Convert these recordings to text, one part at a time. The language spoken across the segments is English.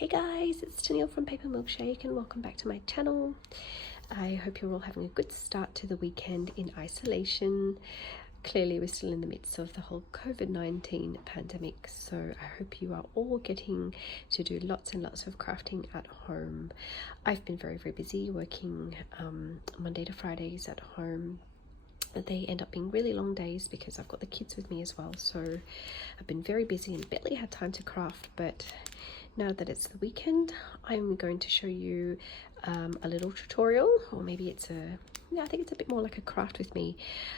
Hey guys, it's Tennille from Paper Milkshake and welcome back to my channel. I hope you're all having a good start to the weekend in isolation. Clearly we're still in the midst of the whole COVID-19 pandemic, so I hope you are all getting to do lots and lots of crafting at home. I've been very busy working Monday to Fridays at home. They end up being really long days because I've got the kids with me as well, so I've been very busy and barely had time to craft. But now that it's the weekend, I'm going to show you a little tutorial, or maybe it's I think it's a bit more like a craft with me.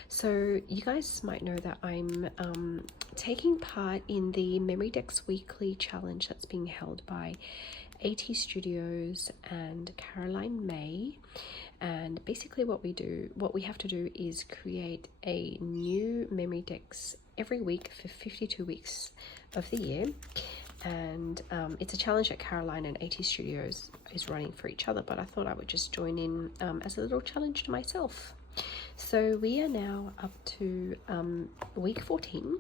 So you guys might know that I'm taking part in the Memorydex weekly challenge that's being held by AT Studios and Caroline May. And basically what we have to do is create a new Memorydex every week for 52 weeks of the year. And it's a challenge that Caroline and AT Studios is running for each other, but I thought I would just join in as a little challenge to myself. So we are now up to week 14,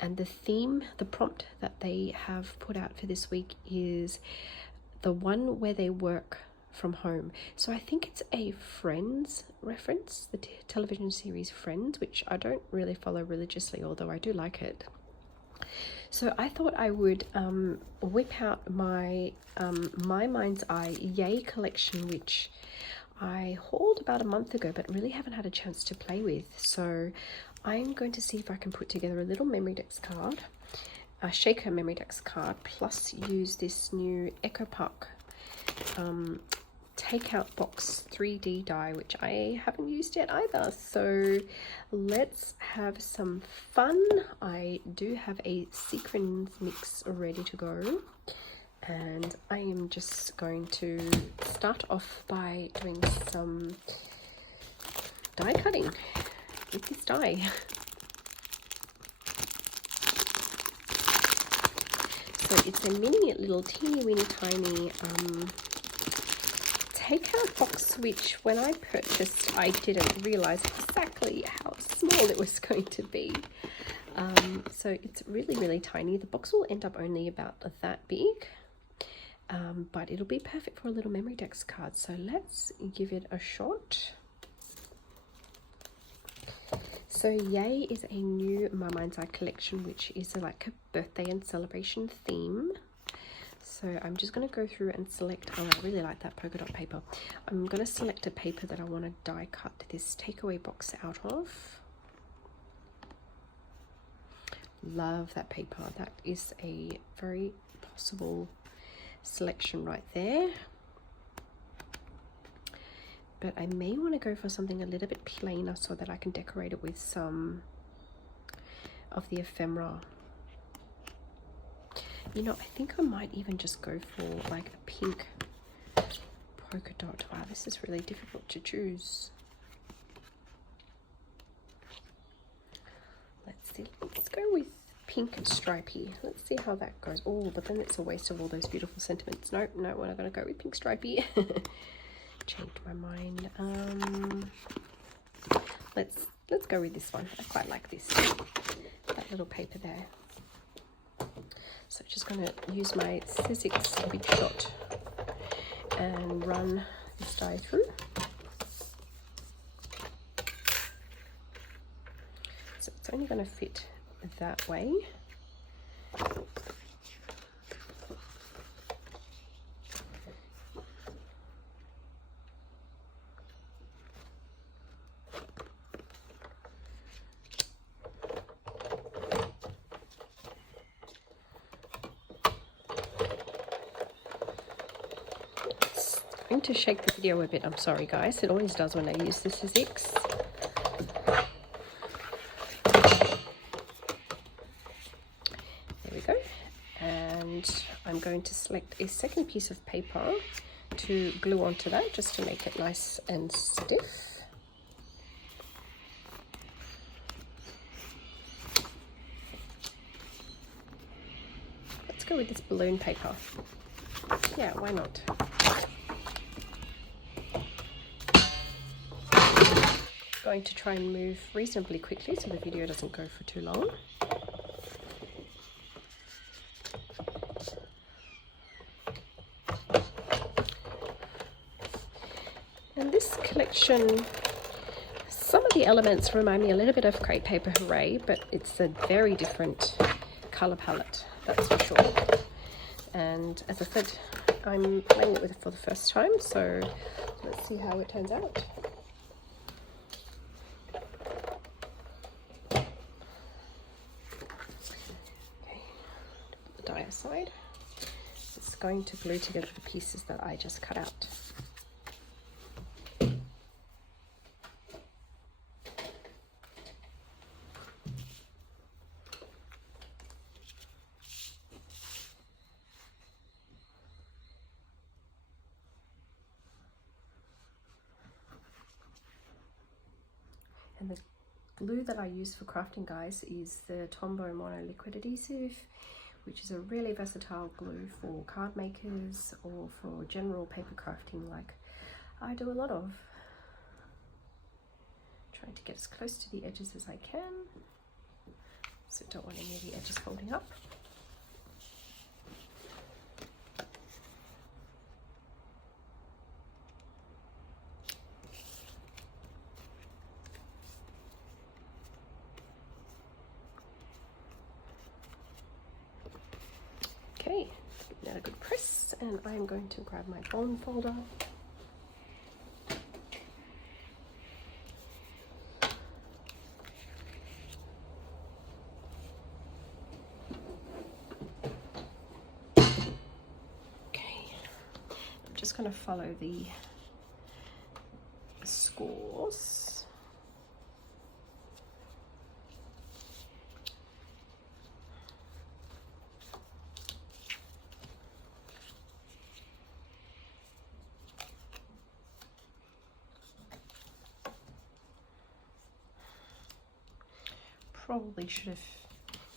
and the prompt that they have put out for this week is the one where they work from home. So I think it's a Friends reference, the television series Friends, which I don't really follow religiously, although I do like it. So I thought I would whip out my My Mind's Eye Yay collection, which I hauled about a month ago but really haven't had a chance to play with. So I'm going to see if I can put together a little Memorydex card, a shaker Memorydex card, plus use this new Echo Park takeout box 3D die, which I haven't used yet either. So let's have some fun. I do have a sequins mix ready to go, and I am just going to start off by doing some die cutting with this die. So it's a mini little teeny weeny tiny takeout box, which when I purchased I didn't realize exactly how small it was going to be. So it's really tiny. The box will end up only about that big, but it'll be perfect for a little Memorydex card. So let's give it a shot. So Yay is a new My Mind's Eye collection, which is like a birthday and celebration theme. So I'm just going to go through and select, oh, I really like that polka dot paper. I'm going to select a paper that I want to die cut this takeaway box out of. Love that paper. That is a very possible selection right there. But I may want to go for something a little bit plainer so that I can decorate it with some of the ephemera. You know, I think I might even just go for like a pink polka dot. Wow, this is really difficult to choose. Let's see, let's go with pink and stripy. Let's see how that goes. Oh, but then it's a waste of all those beautiful sentiments. No, we're not going to go with pink stripy. Changed my mind. Let's go with this one. I quite like this. That little paper there. So just going to use my Sizzix Big Shot and run this die through. So it's only going to fit that way. I'm going to shake the video a bit. I'm sorry guys, it always does when I use the Sizzix. There we go. And I'm going to select a second piece of paper to glue onto that, just to make it nice and stiff. Let's go with this balloon paper. Yeah, why not? Going to try and move reasonably quickly so the video doesn't go for too long. And this collection, some of the elements remind me a little bit of Crepe Paper Hooray, but it's a very different color palette, that's for sure. And as I said, I'm playing it with it for the first time, so let's see how it turns out. Okay, put the die aside. It's going to glue together the pieces that I just cut out. And the glue that I use for crafting, guys, is the Tombow Mono Liquid Adhesive, which is a really versatile glue for card makers or for general paper crafting like I do a lot of. Trying to get as close to the edges as I can, so don't want any of the edges folding up. Okay, now a good press, and I'm going to grab my bond folder. Okay, I'm just going to follow the scores. Probably should have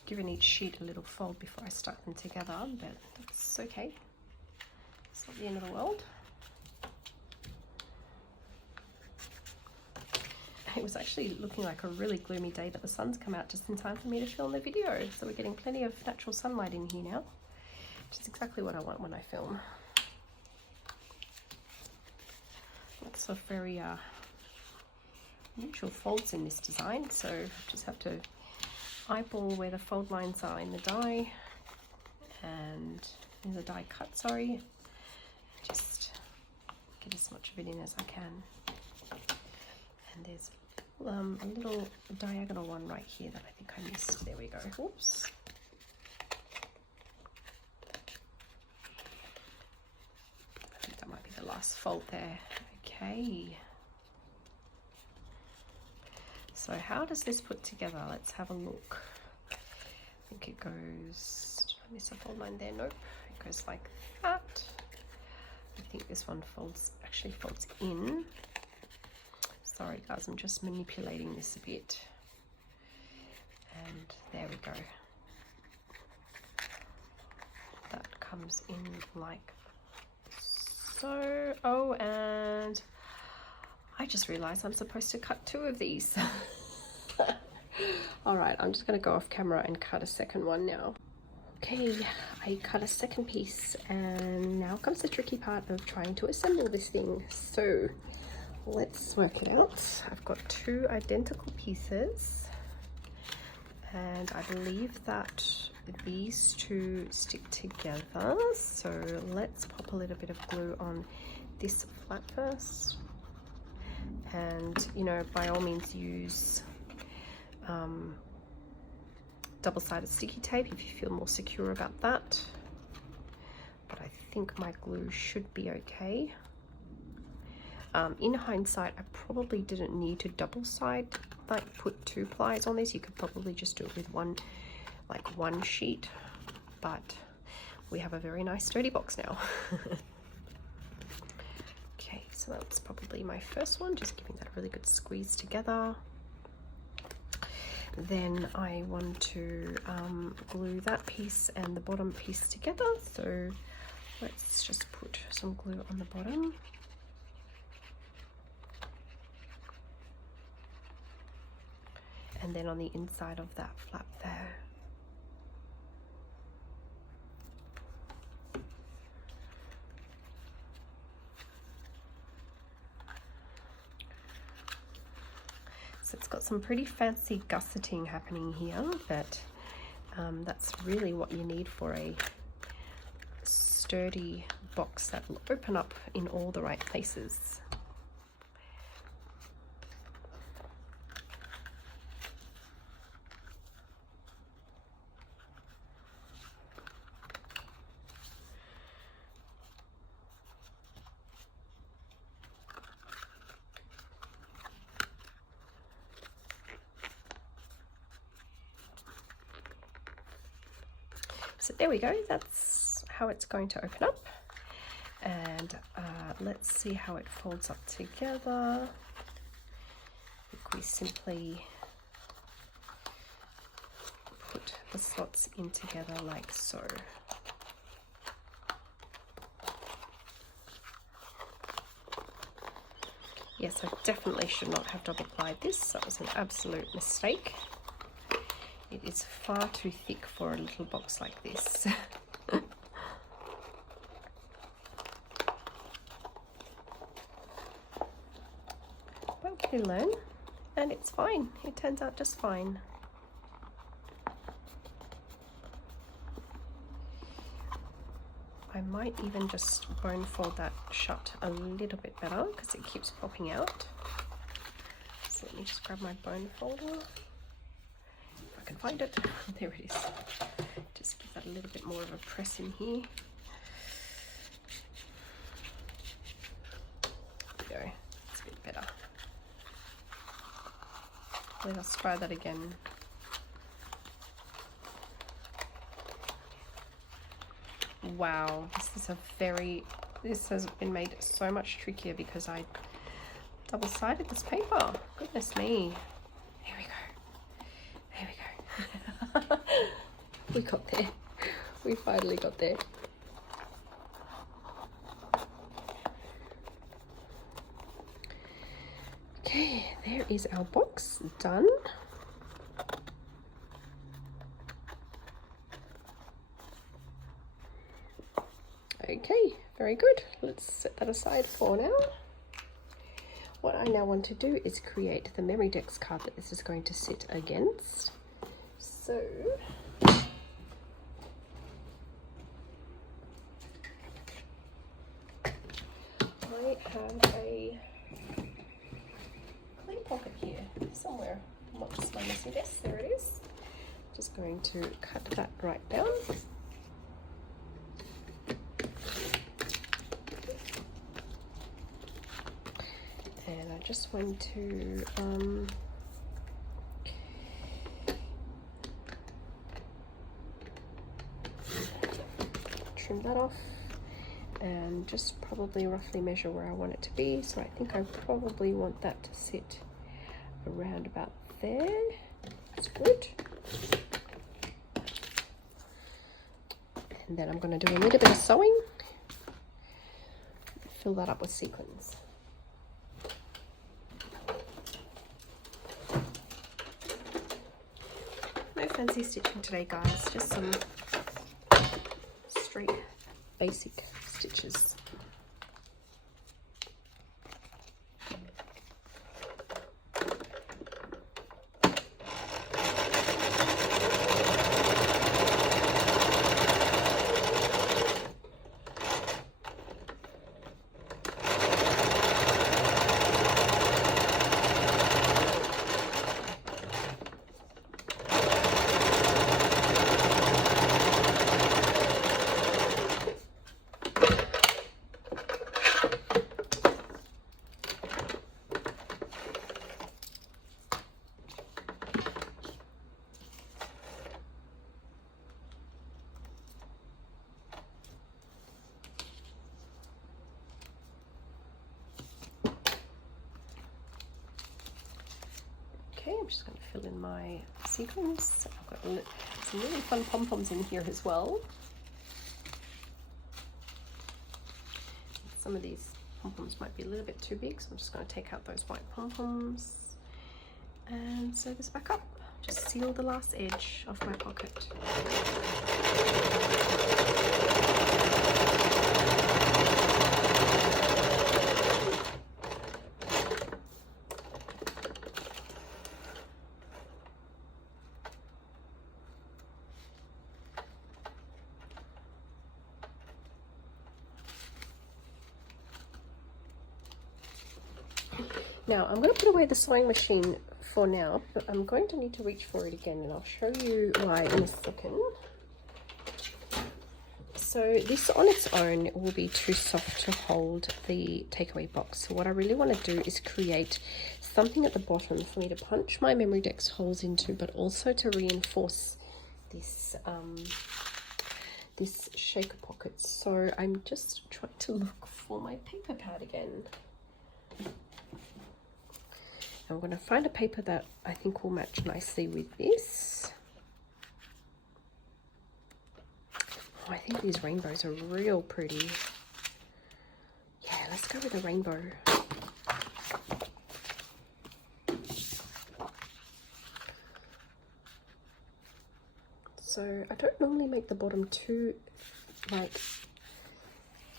given each sheet a little fold before I stuck them together, but that's okay. It's not the end of the world. It was actually looking like a really gloomy day, but the sun's come out just in time for me to film the video. So we're getting plenty of natural sunlight in here now, which is exactly what I want when I film. Lots of very unusual folds in this design, so I just have to eyeball where the fold lines are in the die and in the die cut, sorry. Just get as much of it in as I can. And there's a little diagonal one right here that I think I missed. There we go. Oops. I think that might be the last fold there. Okay. So how does this put together? Let's have a look. I think it goes, did I miss a fold line there? Nope. It goes like that. I think this one actually folds in. Sorry guys, I'm just manipulating this a bit. And there we go. That comes in like so. Oh, and I just realized I'm supposed to cut 2 of these. All right, I'm just going to go off camera and cut a second one now. Okay, I cut a second piece, and now comes the tricky part of trying to assemble this thing. So let's work it out. I've got 2 identical pieces, and I believe that these 2 stick together. So let's pop a little bit of glue on this flap first. And you know, by all means use double-sided sticky tape if you feel more secure about that, but I think my glue should be okay. In hindsight, I probably didn't need to double-side, like put 2 plies on this. You could probably just do it with one sheet, but we have a very nice sturdy box now. Okay, so that's probably my first one, just giving that a really good squeeze together. Then I want to glue that piece and the bottom piece together, so let's just put some glue on the bottom. And then on the inside of that flap there. So it's got some pretty fancy gusseting happening here, but that's really what you need for a sturdy box that will open up in all the right places. So there we go, that's how it's going to open up. And let's see how it folds up together. If we simply put the slots in together like so. Yes, I definitely should not have double plied this. That was an absolute mistake. It is far too thick for a little box like this. But we learn, and it's fine. It turns out just fine. I might even just bone fold that shut a little bit better because it keeps popping out. So let me just grab my bone folder. I can find it. There it is. Just give that a little bit more of a press in here. There we go. It's a bit better. Let us try that again. Wow, this has been made so much trickier because I double-sided this paper. Goodness me. Here we go. There we go. We got there. We finally got there. Okay, there is our box done. Okay, very good. Let's set that aside for now. What I now want to do is create the Memorydex card that this is going to sit against. So I have a clean pocket here somewhere. Not just my messy desk, there it is. Just going to cut that right down. And I just want to trim that off and just probably roughly measure where I want it to be. So I think I probably want that to sit around about there. That's good. And then I'm going to do a little bit of sewing. Fill that up with sequins. No fancy stitching today, guys, just some straight basic stitches. Okay, I'm just going to fill in my sequins. I've got some really fun pom-poms in here as well. Some of these pom-poms might be a little bit too big, so I'm just going to take out those white pom-poms and sew this back up. Just seal the last edge of my pocket. Now I'm going to put away the sewing machine for now, but I'm going to need to reach for it again, and I'll show you why in a second. So this on its own will be too soft to hold the takeaway box. So what I really want to do is create something at the bottom for me to punch my Memorydex holes into, but also to reinforce this this shaker pocket. So I'm just trying to look for my paper pad again. I'm going to find a paper that I think will match nicely with this. Oh, I think these rainbows are real pretty. Yeah, let's go with a rainbow. So I don't normally make the bottom too like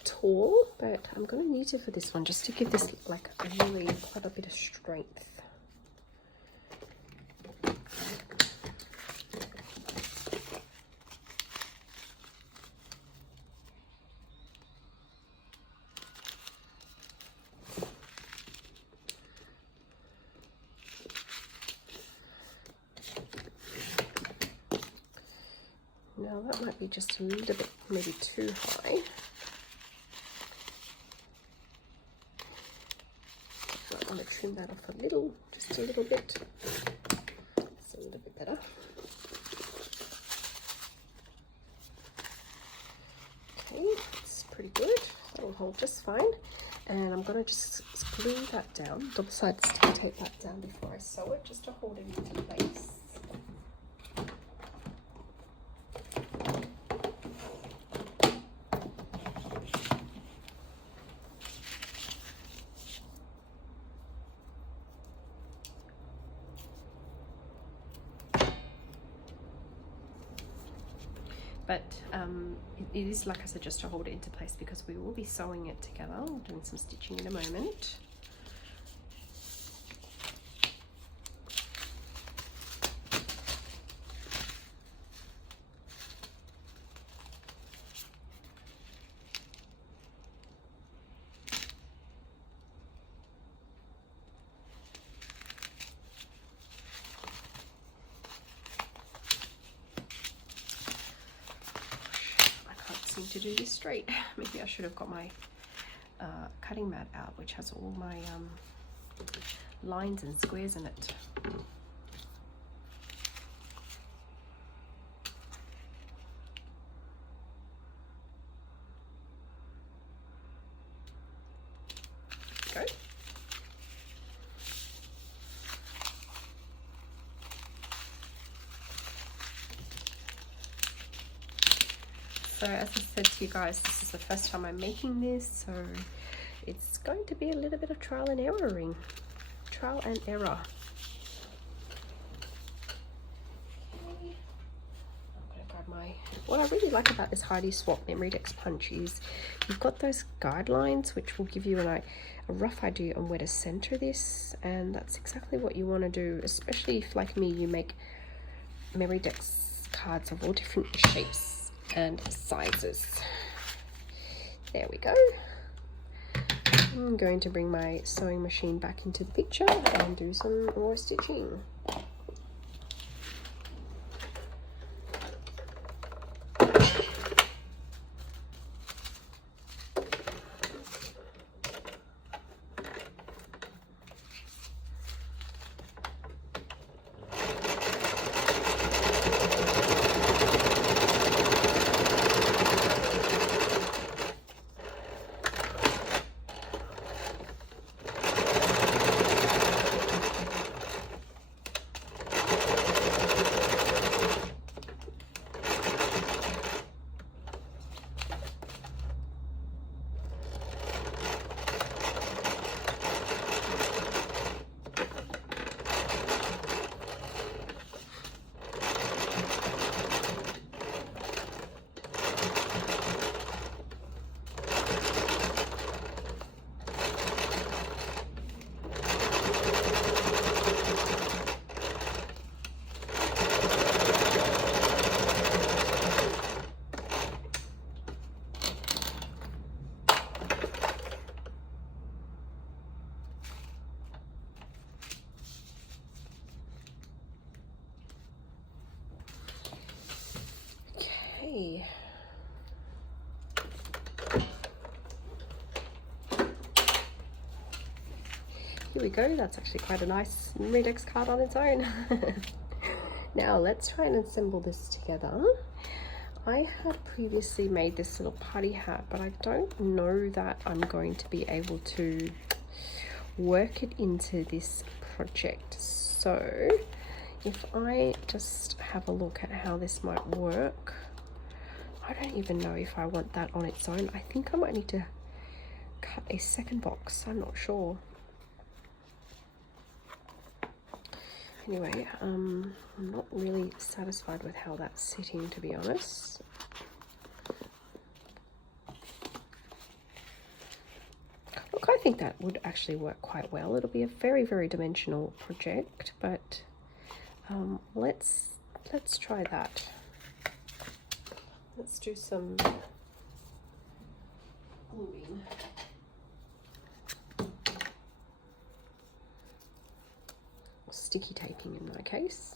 tall, but I'm going to use it for this one just to give this like a really quite a bit of strength. Now that might be just a little bit maybe too high. I want to trim that off a little, just a little bit. It's a little bit better. Okay, it's pretty good. That'll hold just fine. And I'm going to just glue that down, double side stick tape that down before I sew it, just to hold it into place. But it is, like I said, just to hold it into place because we will be sewing it together. I'm doing some stitching in a moment. To do this straight. Maybe I should have got my cutting mat out, which has all my lines and squares in it. Go. So as I said to you guys, this is the first time I'm making this, so it's going to be a little bit of trial and erroring. Trial and error. Okay. I'm going to grab my... What I really like about this Heidi Swap Memorydex punch is you've got those guidelines which will give you a rough idea on where to center this, and that's exactly what you want to do, especially if, like me, you make Memorydex cards of all different shapes and sizes. There we go. I'm going to bring my sewing machine back into the picture and do some more stitching. here we go. That's actually quite a nice Memorydex card on its own. Now let's try and assemble this together. I had previously made this little party hat, but I don't know that I'm going to be able to work it into this project. So if I just have a look at how this might work, I don't even know if I want that on its own. I think I might need to cut a second box. I'm not sure. Anyway, I'm not really satisfied with how that's sitting, to be honest. Look, I think that would actually work quite well. It'll be a very, very dimensional project, but let's try that. Let's do some gluing. Sticky taping in my case.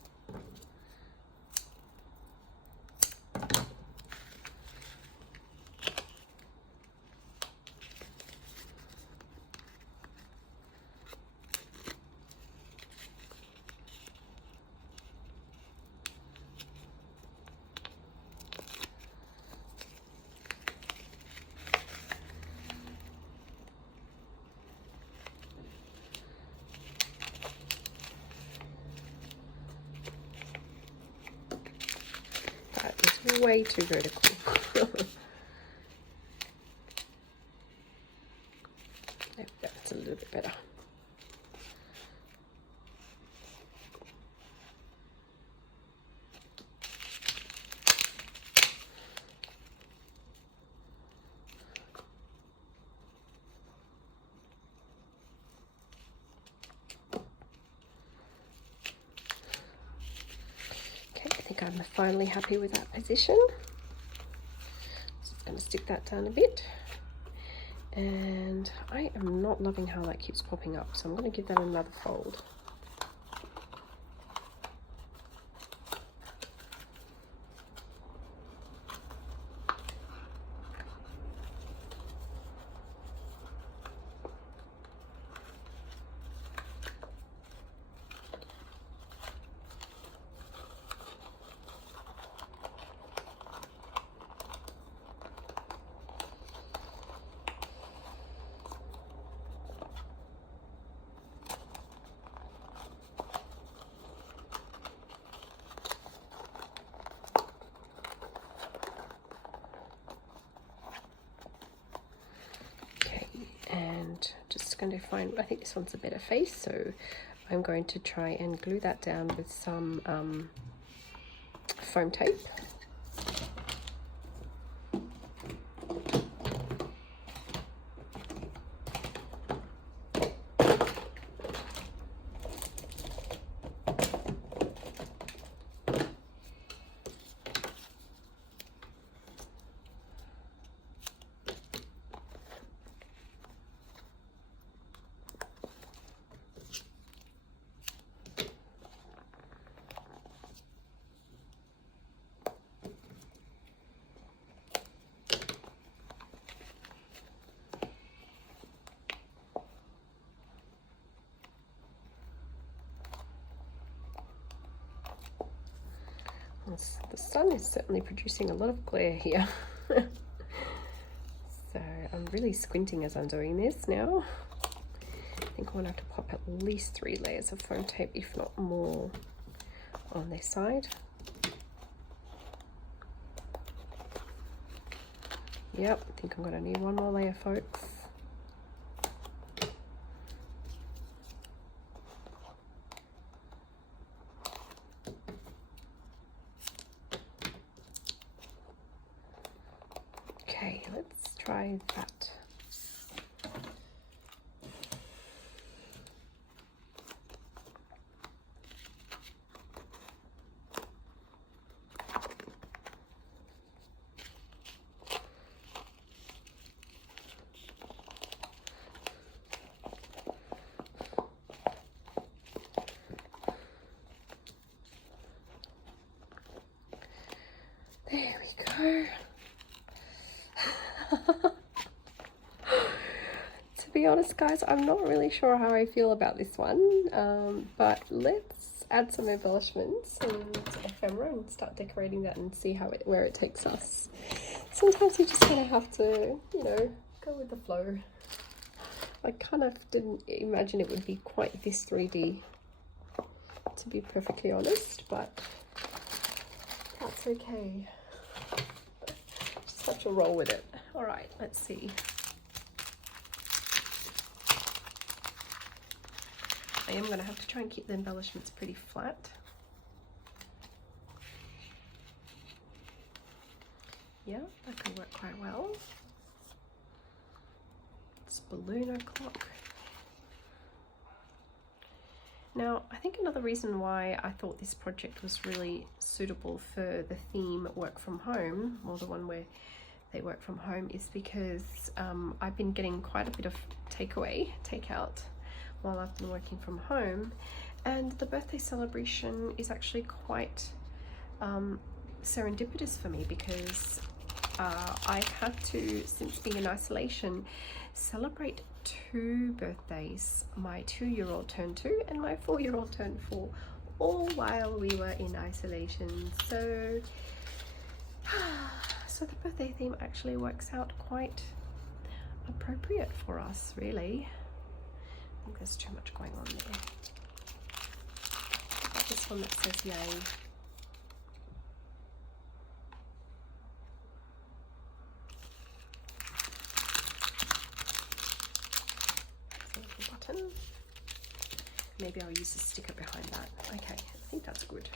Way too vertical. That's a little bit better. Okay, I think I'm finally happy with that position. Going to stick that down a bit, and I am not loving how that keeps popping up, so I'm going to give that another fold. Just going to find, I think this one's a better face, so I'm going to try and glue that down with some foam tape. The sun is certainly producing a lot of glare here. So I'm really squinting as I'm doing this now. I think I'm going to have to pop at least 3 layers of foam tape, if not more, on this side. Yep, I think I'm going to need 1 more layer, folks. Okay, let's try that. There we go. To be be honest, guys, I'm not really sure how I feel about this one, but let's add some embellishments and ephemera and start decorating that and see where it takes us. Sometimes you just kind of have to, you know, go with the flow. I kind of didn't imagine it would be quite this 3D, to be perfectly honest, but that's okay. Just have to roll with it. All right, let's see. I am going to have to try and keep the embellishments pretty flat. Yeah, that could work quite well. It's balloon o'clock. Now, I think another reason why I thought this project was really suitable for the theme work from home, or the one where they work from home, is because I've been getting quite a bit of takeout, while I've been working from home, and the birthday celebration is actually quite serendipitous for me because I've had to, since being in isolation, celebrate 2 birthdays. My 2-year-old turned 2 and my 4-year-old turned 4, all while we were in isolation. So the birthday theme actually works out quite appropriate for us, really. I think there's too much going on there. How about this one that says yay? Button. Maybe I'll use a sticker behind that. Okay, I think that's good.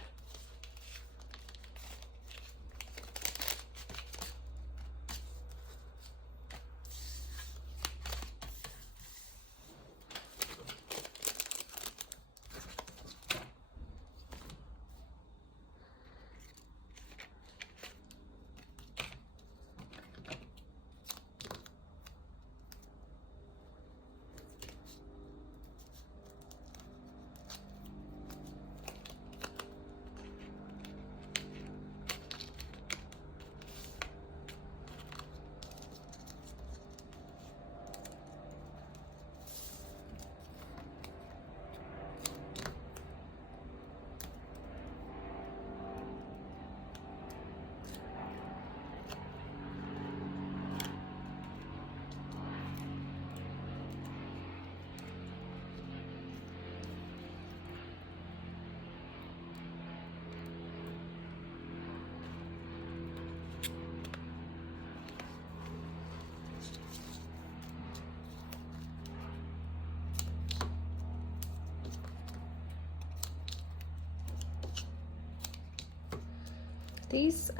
These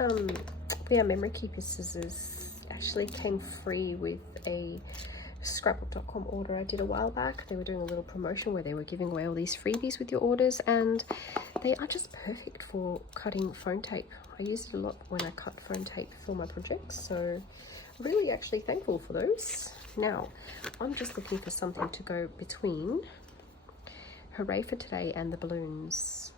Memory Keeper scissors actually came free with a scrapbook.com order I did a while back. They were doing a little promotion where they were giving away all these freebies with your orders, and they are just perfect for cutting phone tape. I use it a lot when I cut phone tape for my projects, so really actually thankful for those. Now, I'm just looking for something to go between Hooray for Today and the balloons.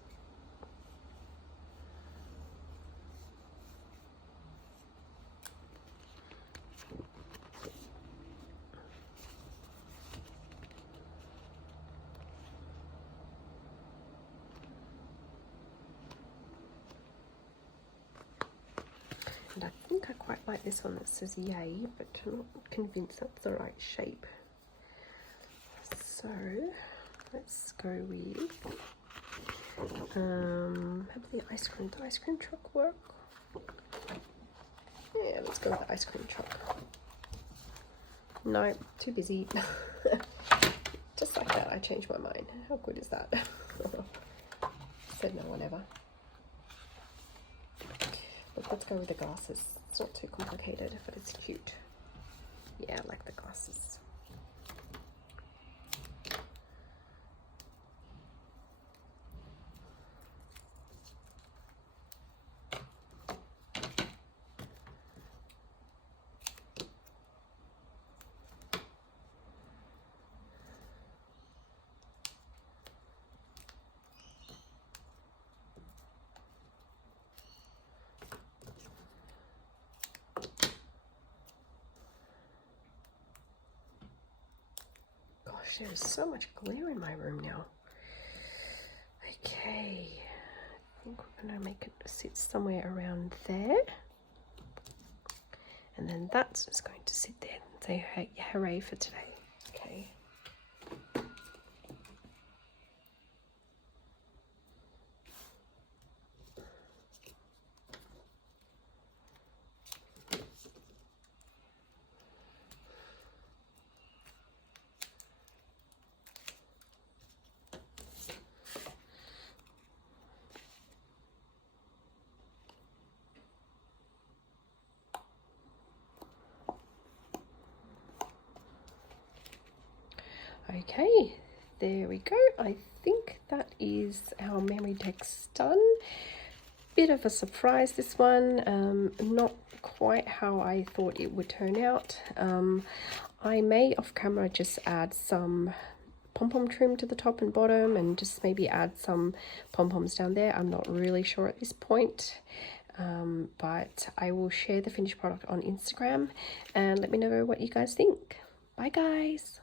And I think I quite like this one that says yay, but I'm not convinced that's the right shape. So let's go with how about the ice cream truck work? Yeah, let's go with the ice cream truck. No, too busy. Just like that, I changed my mind. How good is that? Said no one ever. Look, let's go with the glasses. It's not too complicated, but it's cute. Yeah, I like the glasses. gosh, there's so much glare in my room now. Okay, I think we're going to make it sit somewhere around there. And then that's just going to sit there and say hooray for today. Okay. Okay, there we go. I think that is our Memorydex done. Bit of a surprise, this one. Not quite how I thought it would turn out. I may off camera just add some pom-pom trim to the top and bottom, and just maybe add some pom-poms down there. I'm not really sure at this point. But I will share the finished product on Instagram and let me know what you guys think. Bye guys.